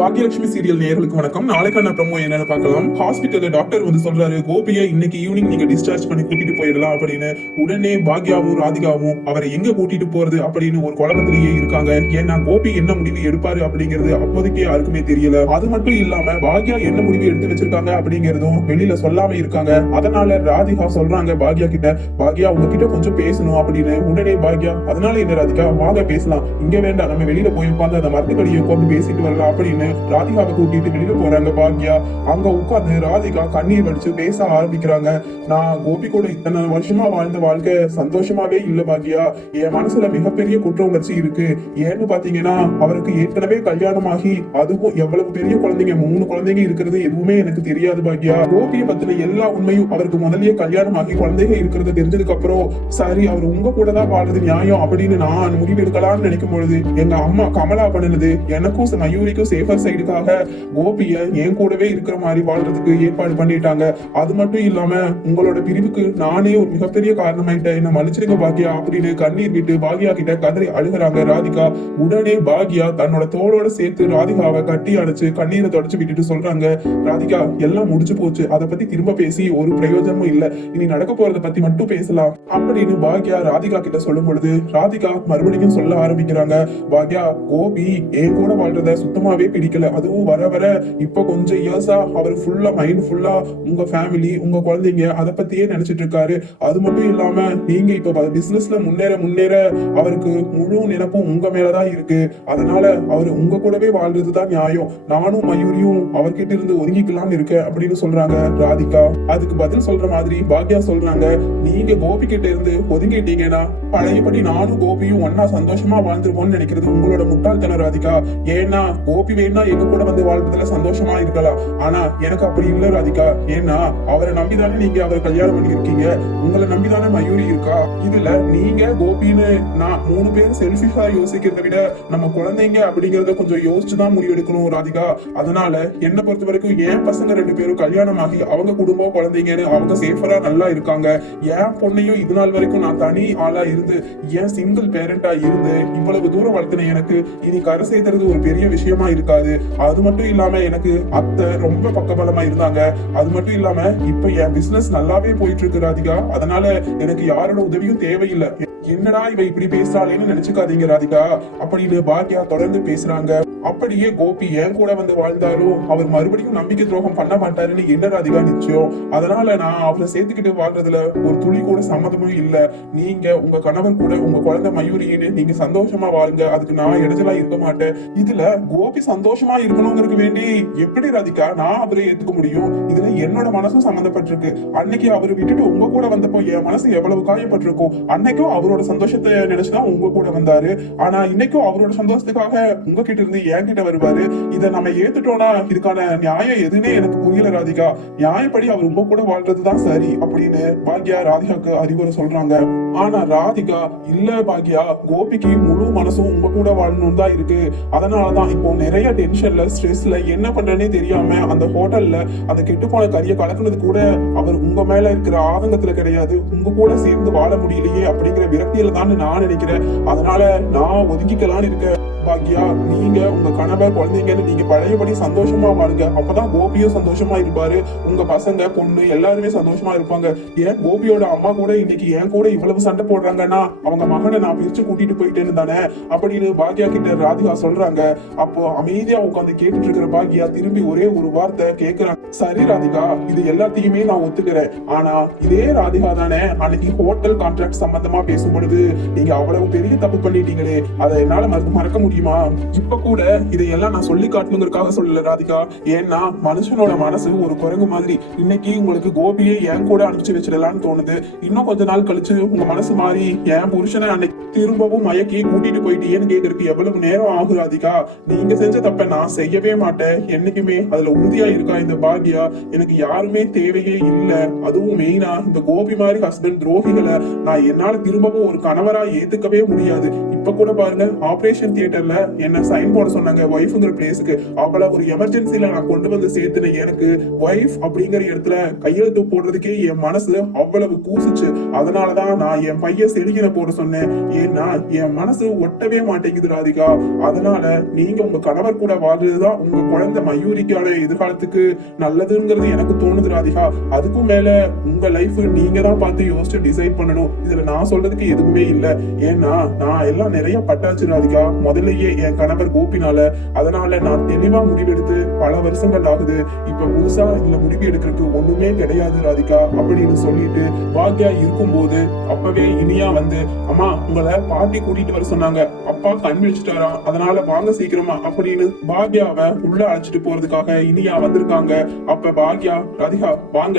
Baakiyalakshmi serial நேயர்களுக்கு வணக்கம். நாளைக்கான ப்ரோமோ என்னன்னு பார்க்கலாம். ஹாஸ்பிட்டல்ல டாக்டர் வந்து சொல்றாரு, கோபியை இன்னைக்கு ஈவினிங் நீங்க டிஸ்சார்ஜ் பண்ணி கூட்டிட்டு போயிடலாம் அப்படின்னு. உடனே பாக்யாவும் ராதிகாவும் அவரை எங்க கூட்டிட்டு போறது அப்படின்னு ஒரு குழப்பத்திலேயே இருக்காங்க. ஏன்னா கோபி என்ன முடிவு எடுப்பாரு அப்படிங்கிறது அப்போதைக்கு யாருக்குமே தெரியல. அது மட்டும் இல்லாம பாக்யா என்ன முடிவு எடுத்து வச்சிருக்காங்க அப்படிங்கறதும் வெளியில சொல்லாம இருக்காங்க. அதனால ராதிகா சொல்றாங்க பாக்யா கிட்ட, பாக்யா உங்ககிட்ட கொஞ்சம் பேசணும் அப்படின்னு. உடனே பாக்யா, அதனால என்ன ராதிகா, வாங்க பேசலாம், இங்க வேண்டாம், நம்ம வெளியில போய் உட்காந்து அந்த மரத்துக்கடியை உட்காந்து பேசிட்டு வரலாம் அப்படின்னு ராதிகாவை கூட்டிட்டு வெளியில போறாங்க பாக்யா. அங்க உட்கார்ந்து ராதிகா கண்ணீர் வடிச்சு பேச ஆரம்பிக்கிறாங்க. நான் கோபி கூட இத்தனை வருஷமா வாழ்ந்த வாழ்க்கை சந்தோஷமாவே இல்ல பாக்யா. என் மனசுல மிகப்பெரிய குற்ற உணர்ச்சி இருக்கு. ஏன்னு பாத்தீங்கன்னா அவருக்கு ஏற்கனவே கல்யாணமாகி அதுவும் எவ்வளவு பெரிய குழந்தைங்க, 3 குழந்தைங்க இருக்கிறது எதுவுமே எனக்கு தெரியாது பாக்யா. கோபியை பத்தின எல்லா உண்மையும் அவருக்கு முதல்லயே கல்யாணம் ஆகி குழந்தைங்க இருக்கிறது தெரிஞ்சதுக்கு அப்புறம் சரி அவர் உங்க கூட தான் வாழ்றது நியாயம் அப்படின்னு நான் முடிவு எடுக்கலாம்னு நினைக்கும் பொழுது எங்க அம்மா கமலா பண்ணினது எனக்கும் மயூரிக்கும் சேஃபர் சைடுக்காக கோபிய என் கூடவே இருக்கிற மாதிரி வாழ்றதுக்கு ஏற்பாடு பண்ணிட்டாங்க. அது மட்டும் இல்லாம உங்களோட பிரிவுக்கு நானே ஒரு மிகப்பெரிய காரணமாயிட்டேன், என்ன மன்னிச்சிருங்க பாக்யா அப்படின்னு கண்ணீர் விட்டு பாக்யா கிட்ட கதறி அழுகிறாங்க ராதிகா. உடனே பாக்யா தன்னோட தோளோட சேர்த்து ராதிகாவை கட்டி அடைச்சு கண்ணீரை தொடச்சு விட்டுட்டு சொல்றாங்க, ராதிகா எல்லாம் முடிஞ்சு போச்சு, அதை பத்தி திரும்ப பேசி ஒரு பிரயோஜனமும் இல்ல, இனி நடக்க போறதை பத்தி மட்டும் பேசலாம் அப்படின்னு பாக்யா ராதிகா கிட்ட சொல்லும் பொழுது ராதிகா மறுபடியும் சொல்ல ஆரம்பிக்கிறாங்க, பாக்யா கோபி என் கூட வாழ்றத சுத்தமாவே பிடிக்கல. அதுவும் வர வர இப்ப கொஞ்சம் இயர்ஸா அவர் ஃபுல்லா மைண்ட் ஃபுல்லா உங்க ஃபேமிலி உங்க குழந்தைங்க அதை பத்தியே நினைச்சிட்டு இருக்காரு. அது மட்டும் இல்லாம நீங்க இப்ப பிசினஸ்ல முன்னேற முன்னேற அவருக்கு முழு நினைப்பும் உங்க மேலதான் இருக்கு. அதனால அவர் உங்க கூடவே வாழ்றதுதான் நியாயம். நானும் மயூரியும் அவர்கிட்ட இருந்து ஒதுங்கிக்கலாம்னு இருக்கேன் அப்படின்னு சொல்றாங்க ராதிகா. அதுக்கு பதில் சொல்ற மாதிரி பாக்யா சொல்றாங்க, நீங்க கோபி கிட்ட இருந்து ஒதுங்கிட்டீங்கன்னா பழையபடி நானும் கோபியும் ஒன்னா சந்தோஷமா வாழ்ந்துருவோம்னு நினைக்கிறது உங்களோட முட்டாள்தனம் ராதிகா. ஏன்னா கோபி வேணா எங்க கூட வந்து வாழ்றதுல சந்தோஷமா இருக்கலாம், ஆனா எனக்கு அப்படி இல்ல ராதிகா. ஏன்னா அவரை நம்பிதானே நீங்க அவரை கல்யாணம் பண்ணிருக்கீங்க, உங்களை நம்பிதானே மயூரி இருக்கா. இதுல நீங்க கோபின்னு நான் 3 பேரும் செல்ஃபிஷா யோசிக்கிறத விட நம்ம குழந்தைங்க அப்படிங்கறத கொஞ்சம் யோசிச்சுதான் முடிவெடுக்கணும் ராதிகா. அதனால என்ன பொறுத்த வரைக்கும் என் பசங்க 2 பேரும் கல்யாணம் ஆகி அவங்க குடும்பம் குழந்தைங்கன்னு அவங்க சேஃபரா நல்லா இருக்காங்க. என் பொண்ணையும் இது நாள் வரைக்கும் நான் தனி ஆளா இருந்து ஏன் சிங்கிள் பேரண்டா இருந்து இவ்வளவு தூரம் வளர்த்தின எனக்கு இனி கரை சேர்த்துறது ஒரு பெரிய விஷயமா இருக்காது. அது மட்டும் இல்லாம எனக்கு அத்தை ரொம்ப பக்கபலமா இருந்தாங்க. அது மட்டும் இல்லாம இப்ப என் பிசினஸ் நல்லாவே போயிட்டு இருக்கு ராதிகா. அதனால எனக்கு யாரோட உதவியும் தேவையில்லை. என்னடா இவ இப்படி பேசுறாளேன்னு நினைச்சுக்காதீங்க ராதிகா அப்படின்னு பாக்யா தொடர்ந்து பேசுறாங்க. அப்படியே கோபி என் கூட வந்து வாழ்ந்தாலும் அவர் மறுபடியும் நம்பிக்கை துரோகம் பண்ண மாட்டாருன்னு என்ன ராதிகா நிச்சயம். அதனால நான் அவரை சேர்த்துக்கிட்டு வாழ்றதுல ஒரு துளி கூட சம்மதமும் இல்ல. நீங்க உங்க கணவர் கூட உங்க குழந்தை மயூரின்னு நீங்க சந்தோஷமா வாழுங்க, அதுக்கு நான் இடைஞ்சலா இருக்க மாட்டேன். இதுல கோபி சந்தோஷமா இருக்கணுங்கிறதுக்கு வேண்டி எப்படி ராதிகா நான் அவரை ஏத்துக்க முடியும்? இதுல என்னோட மனசும் சம்பந்தப்பட்டிருக்கு. அன்னைக்கு அவரு விட்டுட்டு உங்க கூட வந்தப்போ என் மனசு எவ்வளவு காயப்பட்டிருக்கும். அன்னைக்கும் அவரோட சந்தோஷத்தை நினைச்சுதான் உங்க கூட வந்தாரு. ஆனா இன்னைக்கும் அவரோட சந்தோஷத்துக்காக உங்ககிட்ட இருந்து என்கிட்ட வருவாரு. இதை நம்ம ஏத்துட்டோம்னா இதுக்கான நியாயம் எதுவுமே எனக்கு புரியல ராதிகா. நியாயப்படி அவர் உங்க கூட வாழ்றதுதான் சரி அப்படின்னு பாக்யா ராதிகாக்கு அறிவுரை சொல்றாங்க. ஆனா ராதிகா, இல்ல பாக்யா, கோபிக்கு முழு மனசும் உங்க கூட வாழணும் தான் இருக்கு. அதனாலதான் இப்போ நிறைய டென்ஷன்ல ஸ்ட்ரெஸ்ல என்ன பண்றேன்னே தெரியாம அந்த ஹோட்டல்ல அந்த கெட்டுப்போன கறியை கலக்குனது கூட அவர் உங்க மேல இருக்கிற ஆதங்கத்துல கிடையாது, உங்க கூட சேர்ந்து வாழ முடியலையே அப்படிங்கிற விரக்தியில தான் நான் நினைக்கிறேன். அதனால நான் ஒதுக்கிக்கலான்னு இருக்கேன். பாக்யா, நீங்க உங்க கணவர் குழந்தைங்கன்னு நீங்க பழையபடி சந்தோஷமா வாழுங்க. அப்பதான் கோபியும் சந்தோஷமா இருப்பாரு, உங்க பசங்க பொண்ணு எல்லாருமே சந்தோஷமா இருப்பாங்க. ஏன் கோபியோட அம்மா கூட இன்னைக்கு என் கூட இவ்வளவு சண்டை போடுறாங்கன்னா அவங்க மகனை நான் பிரிச்சு கூட்டிட்டு போயிட்டேன்னு தானே அப்படின்னு பாக்யா கிட்ட ராதிகா சொல்றாங்க. அப்போ அமைதியா உட்காந்து கேட்டுட்டு இருக்கிற பாக்யா திரும்பி ஒரே ஒரு வார்த்தை கேக்குறாங்க, சரி ராதிகா, இது எல்லாத்தையுமே நான் ஒத்துக்கிறேன். ஆனா இதே ராதிகா தானே அன்னைக்கு ஹோட்டல் கான்ட்ராக்ட் சம்பந்தமா பேசும் பொழுது நீங்க அவ்வளவு பெரிய தப்பு பண்ணிட்டீங்களே, அதை என்னால மறக்க முடியுமா? இப்ப கூட இதையெல்லாம் நான் சொல்லி காட்டணுங்கிறதுக்காக சொல்லல ராதிகா. ஏன்னா மனுஷனோட மனசு ஒரு குரங்கு மாதிரி. இன்னைக்கு உங்களுக்கு கோபியை என் கூட அனுப்பிச்சு வச்சிடலாம்னு தோணுது. இன்னும் கொஞ்ச நாள் கழிச்சு உங்க மனசு மாறி என் புருஷனை அன்னைக்கு திரும்பவும் மயக்கி கூட்டிட்டு போயிட்டேன்னு கேட்கறதுக்கு எவ்வளவு நேரம் ஆகும் ராதிகா? நீங்க செஞ்ச தப்ப நான் செய்யவே மாட்டேன் என்னைக்குமே. அதுல உறுதியா இருக்கா இந்த பாக்யா. எனக்கு யாருமே தேவையே இல்ல. அதுவும் மெயினா இந்த கோபி மாதிரி ஹஸ்பண்ட் துரோகிகளை நான் என்னால திரும்பவும் ஒரு கணவரா ஏத்துக்கவே முடியாது. இப்ப கூட பாருங்க ஆபரேஷன் தியேட்டர்ல என்ன சைன் போட சொன்னாங்க ஒய்ஃப்ங்கிற பிளேஸுக்கு. அவளை ஒரு எமர்ஜென்சில நான் கொண்டு வந்து சேர்த்துன எனக்கு ஒய்ஃப் அப்படிங்கிற இடத்துல கையெழுத்து போடுறதுக்கே என் மனசு அவ்வளவு கூசுச்சு. அதனாலதான் நான் என் பையன் செடிகளை போட சொன்னேன். ஏன்னா என் மனசு ஒட்டவே மாட்டேங்குது ராதிகா. அதனால நீங்க உங்க கணவர் கூட வாழ்றதுதான் உங்க குழந்தை மயூரிக்கான எதிர்காலத்துக்கு நல்லதுங்கிறது எனக்கு தோணுது ராதிகா. அதுக்கும் மேல உங்க லைஃப் நீங்க தான் பார்த்து யோசிச்சு டிசைட் பண்ணணும். இதுல நான் சொல்றதுக்கு எதுவுமே இல்ல. ஏன்னா நான் எல்லாம் நிறைய பட்டாச்சு ராதிகா, முதல்லயே என் கணவர் கோபினால. அதனால நான் தெளிவா முடிவெடுத்து பல வருஷங்கள் ஆகுது. இப்ப புதுசா இதுல முடிவு எடுக்கிறதுக்கு ஒண்ணுமே கிடையாது ராதிகா அப்படின்னு சொல்லிட்டு பாக்யா இருக்கும்போது அப்பவே இனியா வந்து, அம்மா உங்களை பாட்டி கூட்டிட்டு வர சொன்னாங்க, அப்பா கண் விழிச்சிட்டாராம், அதனால வாங்க சீக்கிரமா அப்படின்னு பாக்யாவை உள்ள அழைச்சிட்டு போறதுக்காக இனியா வந்திருக்காங்க. அப்ப பாக்யா, ராதிகா வாங்க,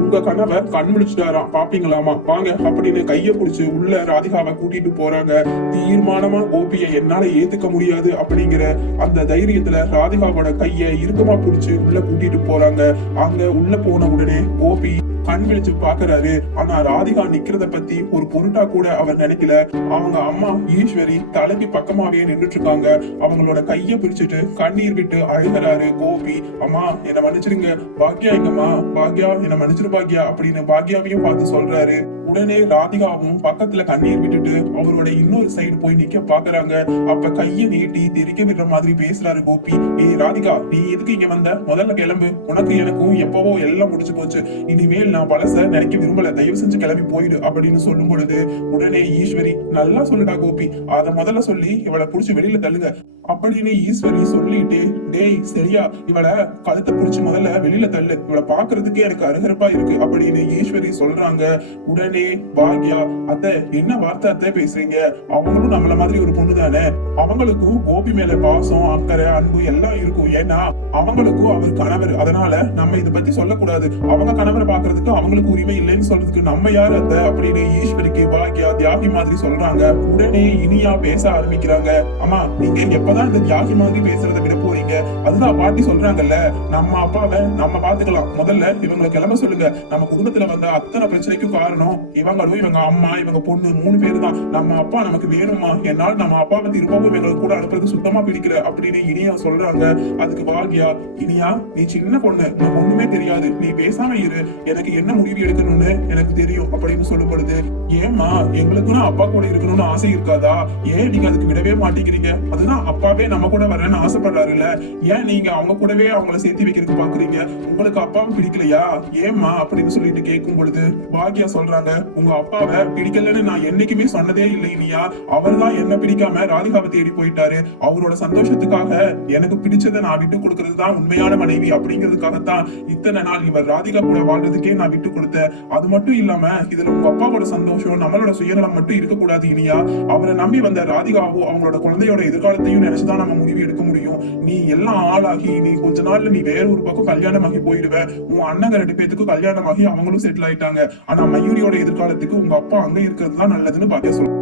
உங்க கணவர் கண் விழிச்சிட்டாராம், பாப்பீங்களாமா, வாங்க அப்படின்னு கைய புடிச்சு உள்ள ராதிகாவை கூட்டிட்டு போறாங்க. தீர்மானமா கோபியை என்னால ஏத்துக்க முடியாது அப்படிங்கிற அந்த தைரியத்துல ராதிகாவோட கைய இறுக்கமா புடிச்சு உள்ள கூட்டிட்டு போறாங்க. அங்க உள்ள போன உடனே கோபி கண் விழிச்சு பாக்குறாரு. ஆனா ராதிகா நிக்கிறத பத்தி ஒரு பொருட்டா கூட அவர் நினைக்கல. அவங்க அம்மா ஈஸ்வரி தலைக்கு பக்கமாவே நின்றுட்டு இருக்காங்க. அவங்களோட கைய பிடிச்சிட்டு கண்ணீர் விட்டு அழுகிறாரு கோபி. அம்மா என்ன மன்னிச்சிருங்க, பாக்யா எங்கம்மா, பாக்யா என்ன மன்னிச்சிரு பாக்யா அப்படின்னு பாக்யாவையும் பார்த்து சொல்றாரு. உடனே ராதிகாவும் பக்கத்துல கண்ணீர் விட்டுட்டு அவரோட இன்னொரு சைடு போய் நிக்க பாக்குறாங்க. அப்ப கைய நீட்டி தெரிக்க விடுற மாதிரி பேசுறாரு கோபி. ஏய் ராதிகா, நீ எதுக்கு இங்க வந்த? முதல்ல கிளம்பு, உனக்கு எனக்கும் எப்பவோ எல்லாம் முடிச்சு போச்சு. இனிமேல் நான் பழச நினைக்க விரும்பல, தயவு செஞ்சு கிளம்பி போயிடு அப்படின்னு சொல்லும் பொழுது உடனே ஈஸ்வரி, நல்லா சொல்லுடா கோபி, அத முதல்ல சொல்லி இவளை புடிச்சு வெளியில தள்ளுங்க அப்படின்னு ஈஸ்வரி சொல்லிட்டு, டேய் சரியா, இவளை கழுத்தை புடிச்சு முதல்ல வெளியில தள்ளு, இவளை பாக்குறதுக்கே எனக்கு அருகருப்பா இருக்கு அப்படின்னு ஈஸ்வரி சொல்றாங்க. உடனே பாக்யா, அத்தை என்ன வார்த்தை அத்தை பேசுறீங்க? அவங்களும் நம்மள மாதிரி ஒரு பொண்ணு தானே, அவங்களுக்கும் கோபி மேல பாசம் அக்கறை அன்பு எல்லாம் இருக்கும். ஏன்னா அவங்களுக்கும் அவர் கணவர், அதனால நம்ம இதை பத்தி சொல்லக்கூடாது. அவங்க கணவரை பாக்குறதுக்கு அவங்களுக்கு உரிமை இல்லைன்னு சொல்றதுக்கு நம்ம யாரு அத்தை அப்படின்னு ஈஸ்வரிக்கு பாக்யா தியாகி மாதிரி சொல்றாங்க. உடனே இனியா பேச ஆரம்பிக்கிறாங்க. அம்மா நீங்க எப்பதான் இந்த தியாகி மாதிரி பேசுறதை விட போறீங்க? அதுதான் பாட்டி சொல்றாங்கல்ல, நம்ம அப்பாவை நம்ம பாத்துக்கலாம், முதல்ல இவங்களை கிளம்ப சொல்லுங்க. நம்ம குடும்பத்துல வந்த அத்தனை பிரச்சனைக்கும் காரணம் இவங்களும் இவங்க அம்மா இவங்க பொண்ணு 3 பேரு தான். நம்ம அப்பா நமக்கு வேணுமா, என்னால் நம்ம அப்பாவை திரும்பவும் எங்களுக்கு கூட அனுப்புறது சுத்தமா பிடிக்கல அப்படின்னு இனியா சொல்றாங்க. அதுக்கு பாக்யா, இனியா நீ சின்ன பொண்ணு, உனக்கு ஒண்ணுமே தெரியாது, நீ பேசாம இரு, எனக்கு என்ன முடிவு எடுக்கணும்னு எனக்கு தெரியும் அப்படின்னு சொல்லும் பொழுது, ஏமா எங்களுக்குன்னா அப்பா கூட இருக்கணும்னு ஆசை இருக்காதா? ஏன் நீங்க அதுக்கு விடவே மாட்டேங்கிறீங்க? அதுதான் அப்பாவே நம்ம கூட வரேன்னு ஆசைப்படுறாருல்ல, ஏன் நீங்க அவங்க கூடவே அவங்கள சேர்த்து வைக்கிறதுக்கு பாக்குறீங்க? உங்களுக்கு அப்பாவை பிடிக்கலையா? ஏமா அப்படின்னு சொல்லிட்டு கேட்கும் பொழுது பாக்யா சொல்றாங்க, உங்க அப்பாவை பிடிக்கலன்னு நான் என்னைக்குமே சொன்னதே இல்லை இனியா, அவர் தான் என்ன பிடிக்காம ராதிகாவை தேடி போயிட்டாரு. அவரோட சந்தோஷத்துக்காக எனக்கு பிடிச்சதை நான் விட்டு கொடுக்கறது தான் உண்மையான மனைவி அப்படிங்கிறதுக்காகத்தான் இத்தனை நாள் இவர் ராதிகா கூட வாழ்றதுக்கே நான் விட்டு கொடுத்தேன். அது மட்டும் இல்லாம இதுல உங்க அப்பாவோட சந்தோஷம் நம்மளோட சுயநலம் மட்டும் இருக்கக்கூடாது இனியா. அவரை நம்பி வந்த ராதிகாவோ அவங்களோட குழந்தையோட எதிர்காலத்தையும் நினைச்சுதான் நம்ம முடிவு எடுக்க முடியும். நீ எல்லாம் ஆளாகி நீ கொஞ்ச நாள்ல நீ வேற ஒரு பக்கம் கல்யாணமாகி போயிடுவ. உன் அண்ணங்க 2 பேத்துக்கும் கல்யாணமாகி அவங்களும் செட்டில் ஆயிட்டாங்க. ஆனா மயூரியோட எதிர்காலத்துக்கு உங்க அப்பா அங்க இருக்கிறது தான் நல்லதுன்னு பாக்க சொல்ல